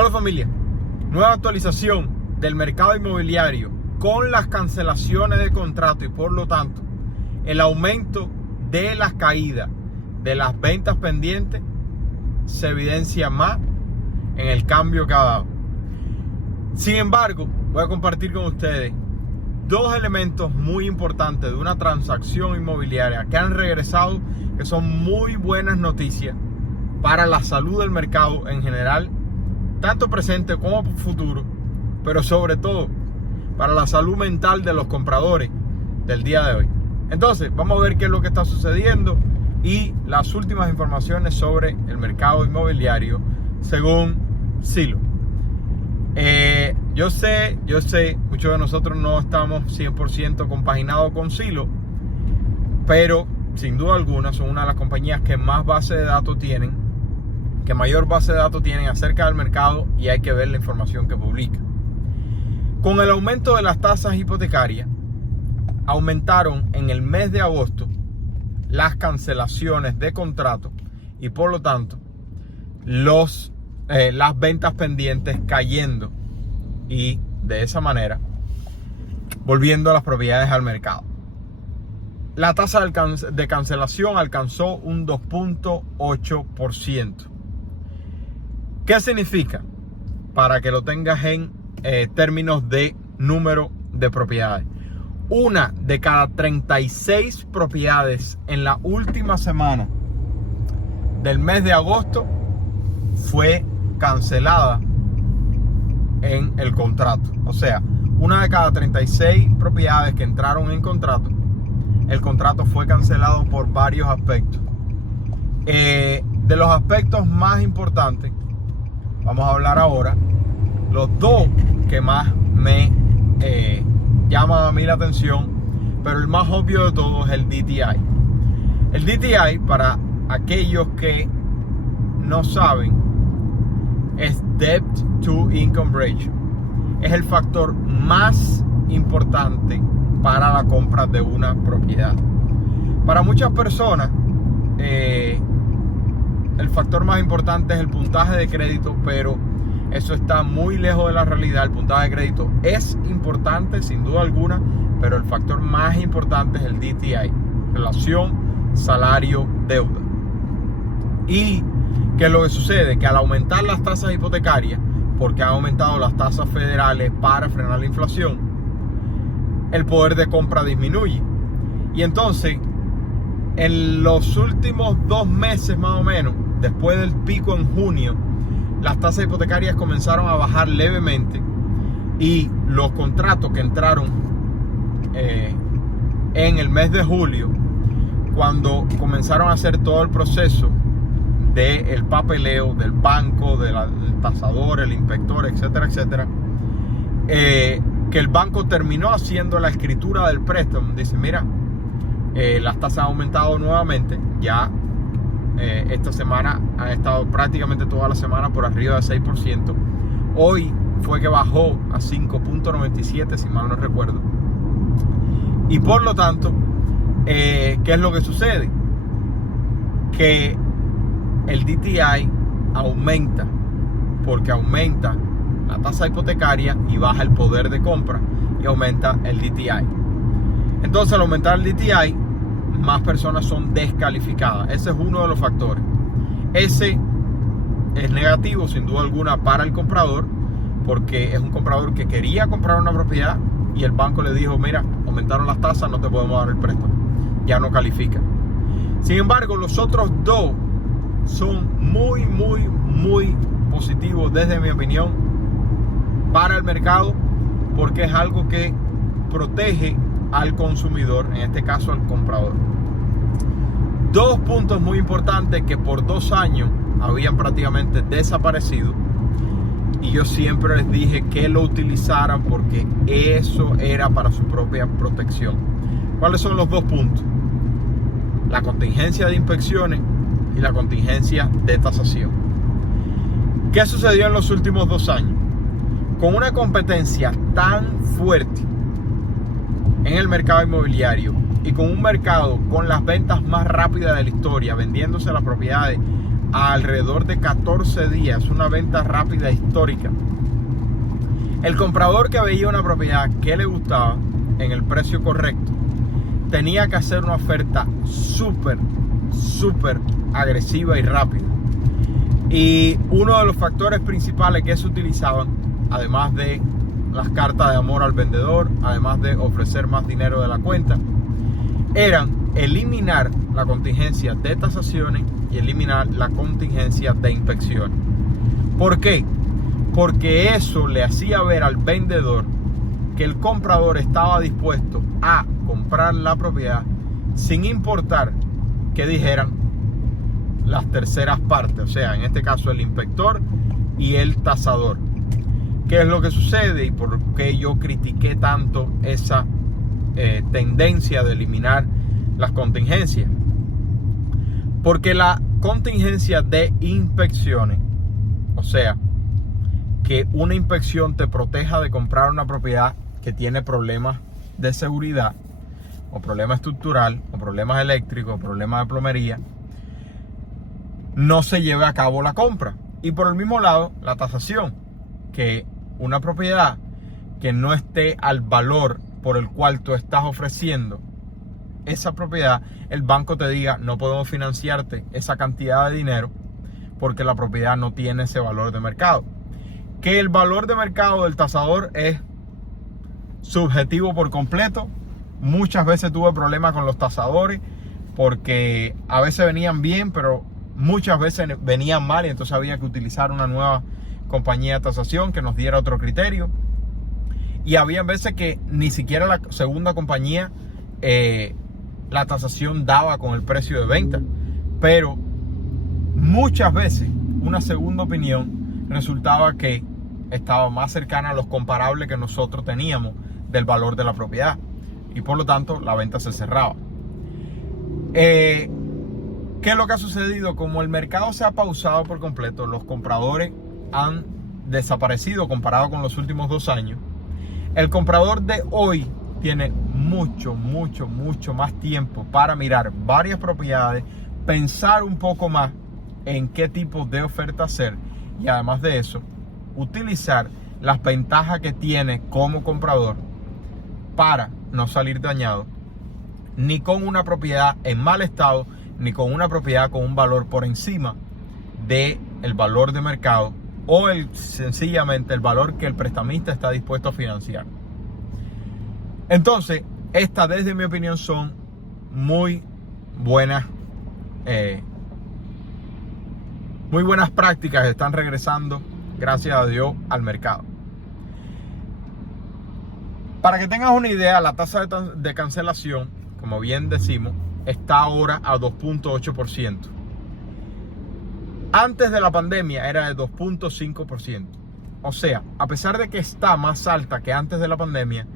Hola familia, nueva actualización del mercado inmobiliario con las cancelaciones de contrato y por lo tanto el aumento de las caídas de las ventas pendientes se evidencia más en el cambio que ha dado. Sin embargo, voy a compartir con ustedes dos elementos muy importantes de una transacción inmobiliaria que han regresado, que son muy buenas noticias para la salud del mercado en general, tanto presente como futuro, pero sobre todo para la salud mental de los compradores del día de hoy. Entonces, vamos a ver qué es lo que está sucediendo y las últimas informaciones sobre el mercado inmobiliario según Zillow. Yo sé, muchos de nosotros no estamos 100% compaginados con Zillow, pero sin duda alguna son una de las compañías que más base de datos tienen, que mayor base de datos tienen acerca del mercado, y hay que ver la información que publica. Con el aumento de las tasas hipotecarias, aumentaron en el mes de agosto las cancelaciones de contratos y por lo tanto las ventas pendientes cayendo y de esa manera volviendo a las propiedades al mercado. La tasa de cancelación alcanzó un 2.8%. ¿Qué significa? Para que lo tengas en términos de número de propiedades. Una de cada 36 propiedades en la última semana del mes de agosto fue cancelada en el contrato. O sea, una de cada 36 propiedades que entraron en contrato, el contrato fue cancelado por varios aspectos. De los aspectos más importantes, vamos a hablar ahora, los dos que más me llaman a mí la atención, pero el más obvio de todos es el DTI. El DTI, para aquellos que no saben, es Debt to Income Ratio. Es el factor más importante para la compra de una propiedad. Para muchas personas, el factor más importante es el puntaje de crédito, pero eso está muy lejos de la realidad. El puntaje de crédito es importante, sin duda alguna, pero el factor más importante es el DTI, relación salario-deuda. ¿Y qué es lo que sucede? Que al aumentar las tasas hipotecarias, porque han aumentado las tasas federales para frenar la inflación, el poder de compra disminuye. Y entonces, en los últimos 2 meses más o menos, después del pico en junio, las tasas hipotecarias comenzaron a bajar levemente y los contratos que entraron en el mes de julio, cuando comenzaron a hacer todo el proceso del papeleo del banco, del tasador, el inspector, etcétera, etcétera, que el banco terminó haciendo la escritura del préstamo. Dice, mira, las tasas han aumentado nuevamente, ya esta semana han estado prácticamente toda la semana por arriba del 6%. Hoy fue que bajó a 5.97, si mal no recuerdo. Y por lo tanto, ¿qué es lo que sucede? Que el DTI aumenta, porque aumenta la tasa hipotecaria y baja el poder de compra y aumenta el DTI. Entonces, al aumentar el DTI, más personas son descalificadas. Ese es uno de los factores. Ese es negativo sin duda alguna para el comprador, porque es un comprador que quería comprar una propiedad y el banco le dijo, mira, aumentaron las tasas, no te podemos dar el préstamo, ya no califica. Sin embargo, los otros dos son muy positivos desde mi opinión para el mercado, porque es algo que protege al consumidor, en este caso al comprador. Dos puntos muy importantes que por 2 años habían prácticamente desaparecido, y yo siempre les dije que lo utilizaran porque eso era para su propia protección. ¿Cuáles son los dos puntos? La contingencia de inspecciones y la contingencia de tasación. ¿Qué sucedió en los últimos 2 años? Con una competencia tan fuerte en el mercado inmobiliario y con un mercado con las ventas más rápidas de la historia, vendiéndose las propiedades a alrededor de 14 días, una venta rápida histórica. El comprador que veía una propiedad que le gustaba en el precio correcto tenía que hacer una oferta súper agresiva y rápida. Y uno de los factores principales que se utilizaban, además de las cartas de amor al vendedor, además de ofrecer más dinero de la cuenta, eran eliminar la contingencia de tasaciones y eliminar la contingencia de inspecciones. ¿Por qué? Porque eso le hacía ver al vendedor que el comprador estaba dispuesto a comprar la propiedad sin importar que dijeran las terceras partes, o sea, en este caso el inspector y el tasador. ¿Qué es lo que sucede y por qué yo critiqué tanto esa tendencia de eliminar las contingencias? Porque la contingencia de inspecciones, o sea, que una inspección te proteja de comprar una propiedad que tiene problemas de seguridad o problemas estructural o problemas eléctricos o problemas de plomería, no se lleve a cabo la compra. Y por el mismo lado, la tasación, que una propiedad que no esté al valor por el cual tú estás ofreciendo esa propiedad, el banco te diga no podemos financiarte esa cantidad de dinero porque la propiedad no tiene ese valor de mercado. Que el valor de mercado del tasador es subjetivo por completo. Muchas veces tuve problemas con los tasadores porque a veces venían bien, pero muchas veces venían mal y entonces había que utilizar una nueva compañía de tasación que nos diera otro criterio. Y había veces que ni siquiera la segunda compañía la tasación daba con el precio de venta, pero muchas veces una segunda opinión resultaba que estaba más cercana a los comparables que nosotros teníamos del valor de la propiedad y por lo tanto la venta se cerraba. ¿Qué es lo que ha sucedido? Como el mercado se ha pausado por completo, los compradores han desaparecido comparado con los últimos 2 años. El comprador de hoy tiene mucho más tiempo para mirar varias propiedades, pensar un poco más en qué tipo de oferta hacer y además de eso, utilizar las ventajas que tiene como comprador para no salir dañado ni con una propiedad en mal estado ni con una propiedad con un valor por encima del valor de mercado o sencillamente el valor que el prestamista está dispuesto a financiar. Entonces, estas desde mi opinión son muy buenas prácticas que están regresando, gracias a Dios, al mercado. Para que tengas una idea, la tasa de cancelación, como bien decimos, está ahora a 2.8%. Antes de la pandemia era de 2.5%. O sea, a pesar de que está más alta que antes de la pandemia,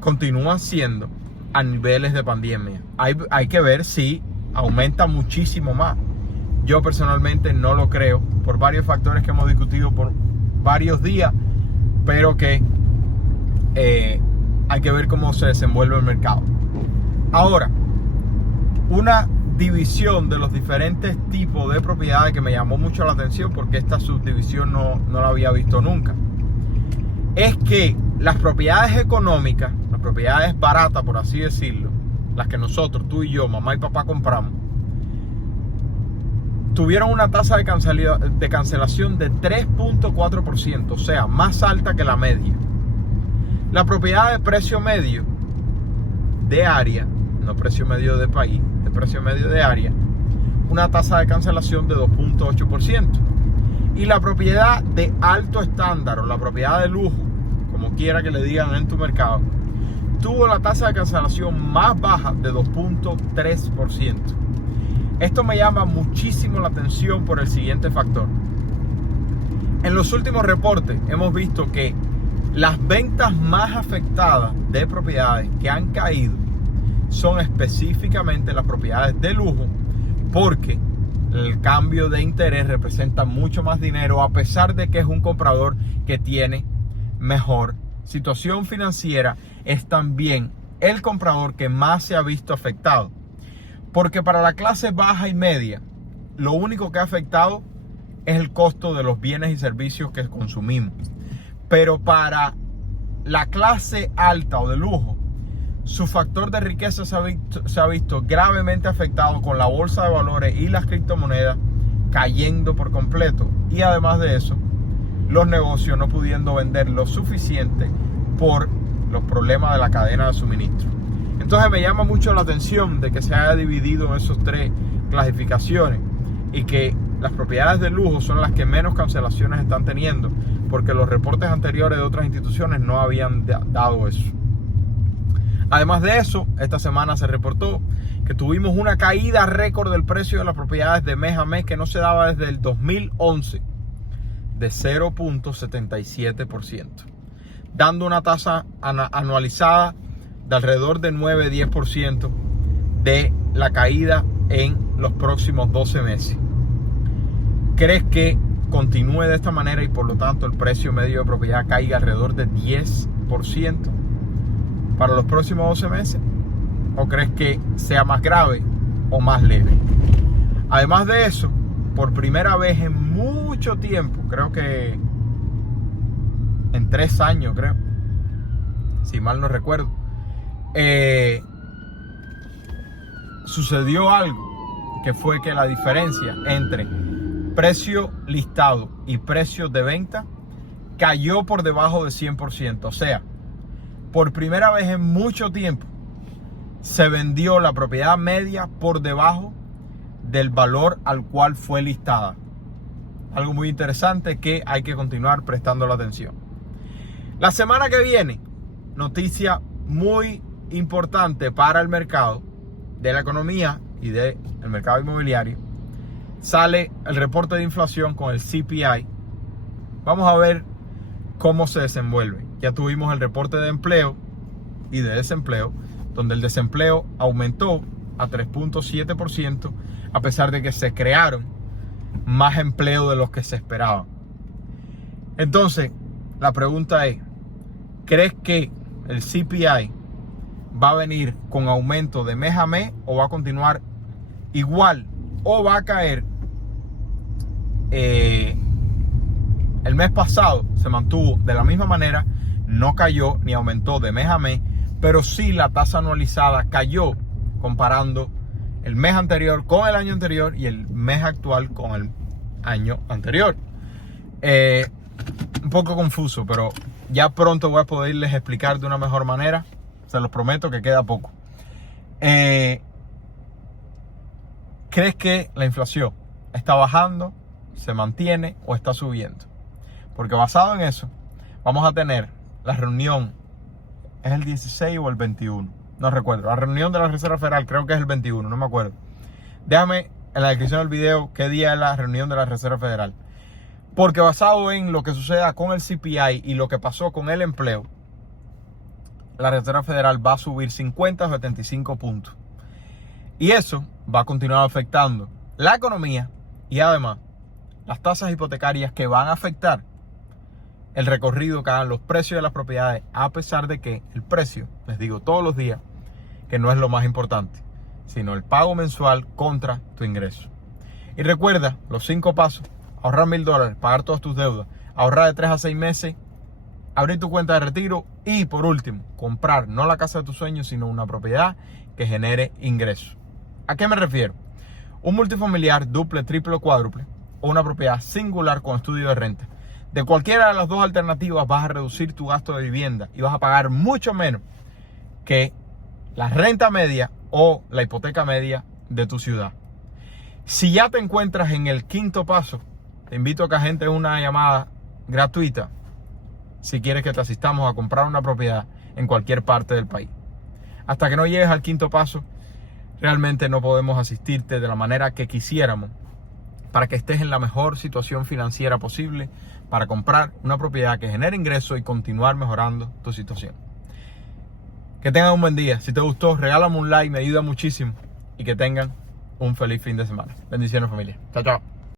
continúa siendo a niveles de pandemia. Hay que ver si aumenta muchísimo más. Yo personalmente no lo creo por varios factores que hemos discutido por varios días, pero que hay que ver cómo se desenvuelve el mercado. Ahora, una división de los diferentes tipos de propiedades que me llamó mucho la atención porque esta subdivisión no la había visto nunca, es que las propiedades económicas, las propiedades baratas por así decirlo, las que nosotros, tú y yo, mamá y papá compramos, tuvieron una tasa de cancelación de 3.4%, o sea, más alta que la media. La propiedad de precio medio de área, no precio medio de país, de precio medio de área, una tasa de cancelación de 2.8%. Y la propiedad de alto estándar o la propiedad de lujo, como quiera que le digan en tu mercado, tuvo la tasa de cancelación más baja de 2.3%. Esto me llama muchísimo la atención por el siguiente factor. En los últimos reportes hemos visto que las ventas más afectadas de propiedades que han caído son específicamente las propiedades de lujo, porque el cambio de interés representa mucho más dinero, a pesar de que es un comprador que tiene mejor situación financiera. Es también el comprador que más se ha visto afectado, porque para la clase baja y media lo único que ha afectado es el costo de los bienes y servicios que consumimos. Pero para la clase alta o de lujo, su factor de riqueza se ha visto gravemente afectado, con la bolsa de valores y las criptomonedas cayendo por completo. Y además de eso, los negocios no pudiendo vender lo suficiente por los problemas de la cadena de suministro. Entonces me llama mucho la atención de que se haya dividido en esas tres clasificaciones y que las propiedades de lujo son las que menos cancelaciones están teniendo, porque los reportes anteriores de otras instituciones no habían dado eso. Además de eso, esta semana se reportó que tuvimos una caída récord del precio de las propiedades de mes a mes que no se daba desde el 2011, de 0.77%, dando una tasa anualizada de alrededor de 9-10% de la caída en los próximos 12 meses. ¿Crees que continúe de esta manera y por lo tanto el precio medio de propiedad caiga alrededor de 10% para los próximos 12 meses? ¿O crees que sea más grave o más leve? Además de eso, por primera vez en mucho tiempo, creo que en 3 años, creo, si mal no recuerdo, sucedió algo, que fue que la diferencia entre precio listado y precio de venta cayó por debajo de 100%. O sea, por primera vez en mucho tiempo se vendió la propiedad media por debajo del valor al cual fue listada. Algo muy interesante que hay que continuar prestando la atención. La semana que viene, noticia muy importante para el mercado de la economía y del mercado inmobiliario. Sale el reporte de inflación con el CPI. Vamos a ver cómo se desenvuelve. Ya tuvimos el reporte de empleo y de desempleo, donde el desempleo aumentó a 3.7%, a pesar de que se crearon más empleo de los que se esperaban. Entonces, la pregunta es, ¿crees que el CPI va a venir con aumento de mes a mes o va a continuar igual o va a caer? El mes pasado se mantuvo de la misma manera, no cayó ni aumentó de mes a mes, pero sí la tasa anualizada cayó comparando el mes anterior con el año anterior y el mes actual con el año anterior. Un poco confuso, pero ya pronto voy a poderles explicar de una mejor manera. Se los prometo que queda poco. ¿Crees que la inflación está bajando, se mantiene o está subiendo? Porque basado en eso, vamos a tener la reunión, ¿es el 16 o el 21? No recuerdo. La reunión de la Reserva Federal, creo que es el 21, no me acuerdo. Déjame en la descripción del video qué día es la reunión de la Reserva Federal. Porque basado en lo que suceda con el CPI y lo que pasó con el empleo, la Reserva Federal va a subir 50 o 75 puntos. Y eso va a continuar afectando la economía y además las tasas hipotecarias, que van a afectar el recorrido que hagan los precios de las propiedades, a pesar de que el precio, les digo todos los días, que no es lo más importante, sino el pago mensual contra tu ingreso. Y recuerda los 5 pasos: ahorrar $1,000, pagar todas tus deudas, ahorrar de 3 a 6 meses, abrir tu cuenta de retiro y, por último, comprar no la casa de tus sueños, sino una propiedad que genere ingresos. ¿A qué me refiero? Un multifamiliar, duple, triple o cuádruple, o una propiedad singular con estudio de renta. De cualquiera de las dos alternativas vas a reducir tu gasto de vivienda y vas a pagar mucho menos que la renta media o la hipoteca media de tu ciudad. Si ya te encuentras en el 5.º paso, te invito a que agentes una llamada gratuita si quieres que te asistamos a comprar una propiedad en cualquier parte del país. Hasta que no llegues al 5.º paso, realmente no podemos asistirte de la manera que quisiéramos para que estés en la mejor situación financiera posible para comprar una propiedad que genere ingresos y continuar mejorando tu situación. Que tengan un buen día. Si te gustó, regálame un like, me ayuda muchísimo. Y que tengan un feliz fin de semana. Bendiciones, familia. Chao, chao.